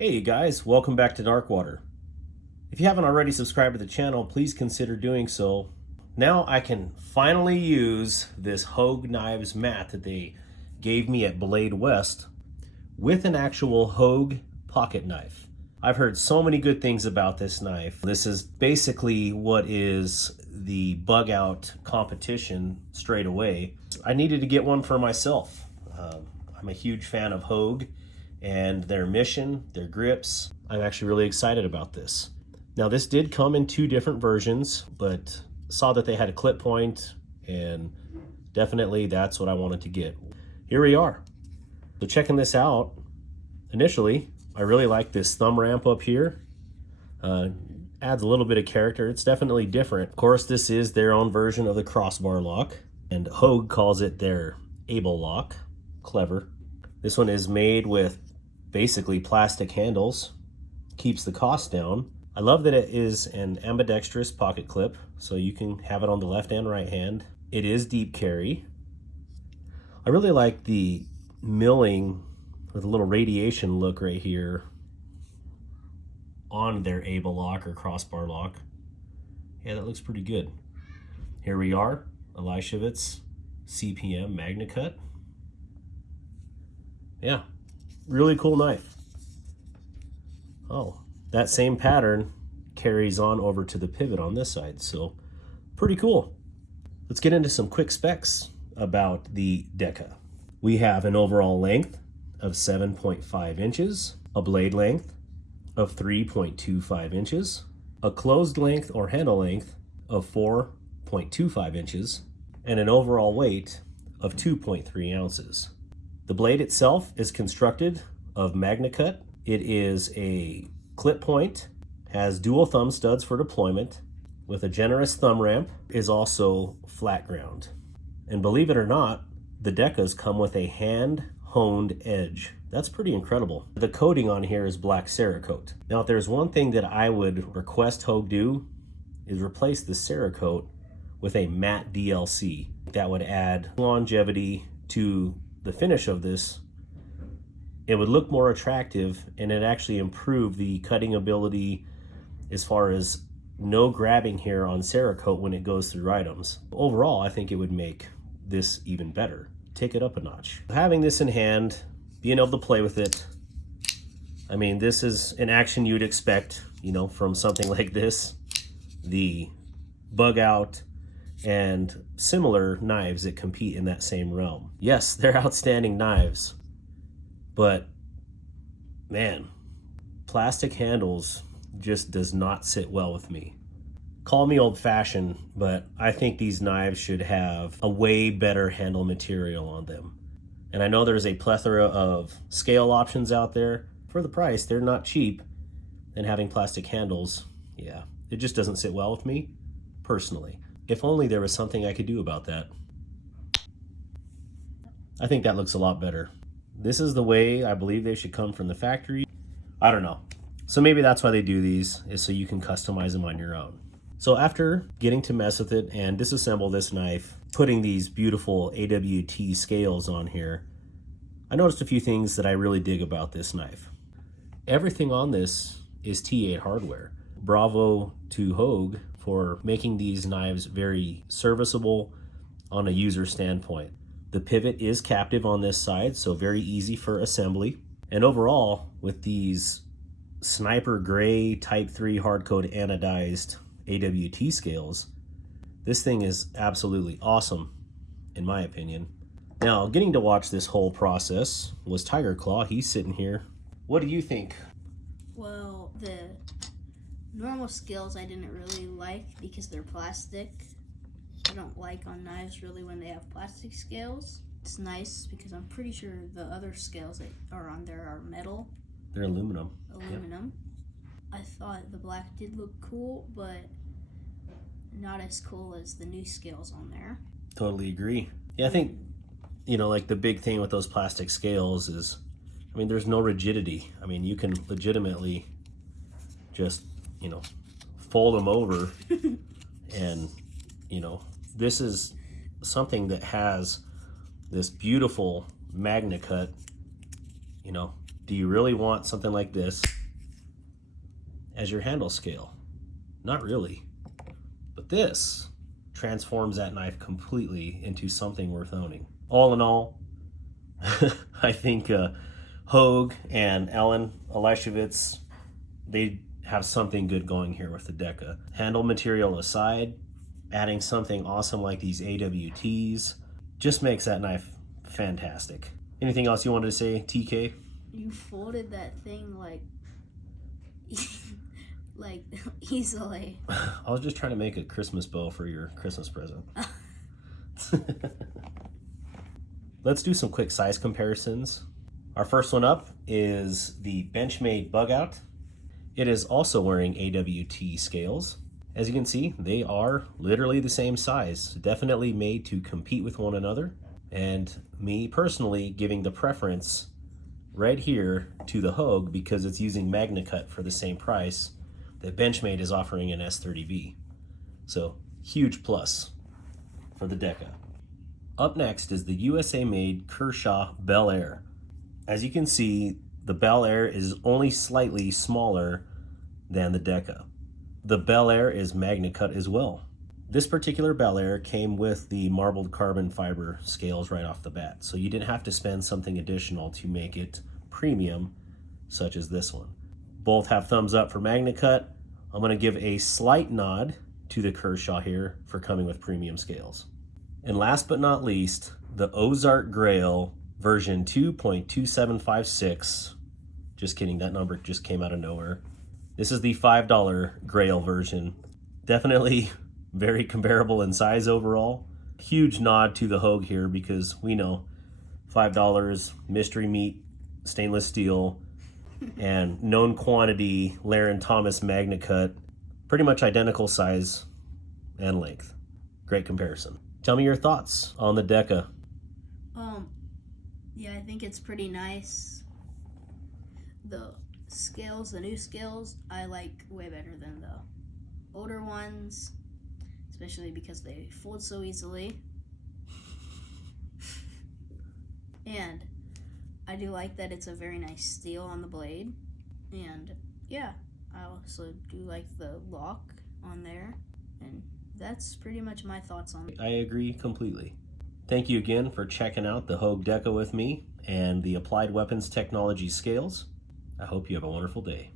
Hey you guys, welcome back to Darkwater. If you haven't already subscribed to the channel, please consider doing so. Now I can finally use this Hogue knives mat that they gave me at Blade West with an actual Hogue pocket knife. I've heard so many good things about this knife. This is basically what is the Bugout competition straight away. I needed to get one for myself. I'm a huge fan of Hogue and their mission, their grips. I'm actually really excited about this. Now this did come in two different versions, but saw that they had a clip point and definitely that's what I wanted to get. Here we are. So checking this out, initially, I really like this thumb ramp up here. Adds a little bit of character. It's definitely different. Of course, this is their own version of the crossbar lock, and Hogue calls it their Able lock. Clever. This one is made with basically plastic handles, keeps the cost down. I love that it is an ambidextrous pocket clip, so you can have it on the left and right hand. It is deep carry. I really like the milling with a little radiation look right here on their Able lock or crossbar lock. Yeah, that looks pretty good. Here we are, Elishevitz CPM Magna Cut. Yeah, really cool knife. Oh, that same pattern carries on over to the pivot on this side, so pretty cool. Let's get into some quick specs about the Deka. We have an overall length of 7.5 inches, a blade length of 3.25 inches, a closed length or handle length of 4.25 inches, and an overall weight of 2.3 ounces. The blade itself is constructed of Magna Cut. It is a clip point, has dual thumb studs for deployment, with a generous thumb ramp, is also flat ground. And believe it or not, the Dekas come with a hand-honed edge. That's pretty incredible. The coating on here is black Cerakote. Now, if there's one thing that I would request Hogue do, is replace the Cerakote with a matte DLC. That would add longevity to the finish of this. It would look more attractive, and it actually improved the cutting ability as far as no grabbing here on Cerakote when it goes through items. Overall, I think it would make this even better. Take it up a notch. Having this in hand, being able to play with it, I mean, this is an action you'd expect, you know, from something like this. The Bugout and similar knives that compete in that same realm. Yes, they're outstanding knives, but man, plastic handles just does not sit well with me. Call me old-fashioned, but I think these knives should have a way better handle material on them. And I know there's a plethora of scale options out there. For the price, they're not cheap, and having plastic handles, yeah, it just doesn't sit well with me, personally. If only there was something I could do about that. I think that looks a lot better. This is the way I believe they should come from the factory. I don't know. So maybe that's why they do these, is so you can customize them on your own. So after getting to mess with it and disassemble this knife, putting these beautiful AWT scales on here, I noticed a few things that I really dig about this knife. Everything on this is T8 hardware. Bravo to Hogue for making these knives very serviceable on a user standpoint. The pivot is captive on this side, so very easy for assembly. And overall, with these Sniper Gray Type 3 hardcode anodized AWT scales, this thing is absolutely awesome, in my opinion. Now, getting to watch this whole process was Tiger Claw. He's sitting here. What do you think? Well, the normal scales I didn't really like because they're plastic. I don't like on knives really when they have plastic scales. It's nice because I'm pretty sure the other scales that are on there are metal. They're aluminum. Aluminum. Yep. I thought the black did look cool, but not as cool as the new scales on there. Totally agree. Yeah, I think, you know, like the big thing with those plastic scales is, I mean, there's no rigidity. I mean, you can legitimately just, you know, fold them over and, you know, this is something that has this beautiful Magna Cut, you know, do you really want something like this as your handle scale? Not really. But this transforms that knife completely into something worth owning. All in all, I think Hogue and Ellen Aleshevitz, they have something good going here with the Deka. Handle material aside, adding something awesome like these AWTs just makes that knife fantastic. Anything else you wanted to say, TK? You folded that thing like like easily. I was just trying to make a Christmas bow for your Christmas present. Let's do some quick size comparisons. Our first one up is the Benchmade Bugout. It is also wearing AWT scales. As you can see, they are literally the same size, definitely made to compete with one another. And me personally giving the preference right here to the Hogue because it's using MagnaCut for the same price that Benchmade is offering an S30V. So huge plus for the Deka. Up next is the USA-made Kershaw Bel Air. As you can see, the Bel Air is only slightly smaller than the Deka. The Bel Air is MagnaCut as well. This particular Bel Air came with the marbled carbon fiber scales right off the bat, so you didn't have to spend something additional to make it premium, such as this one. Both have thumbs up for MagnaCut. I'm going to give a slight nod to the Kershaw here for coming with premium scales. And last but not least, the Ozark Grail version 2.2756. Just kidding, that number just came out of nowhere. This is the $5 Grail version. Definitely very comparable in size overall. Huge nod to the Hogue here because we know $5 mystery meat, stainless steel, and known quantity Laren Thomas MagnaCut. Pretty much identical size and length. Great comparison. Tell me your thoughts on the Deka. Yeah, I think it's pretty nice. The scales, the new scales, I like way better than the older ones, especially because they fold so easily. And I do like that it's a very nice steel on the blade. And yeah, I also do like the lock on there. And that's pretty much my thoughts on it. I agree completely. Thank you again for checking out the Hogue Deka with me and the Applied Weapons Technology scales. I hope you have a wonderful day.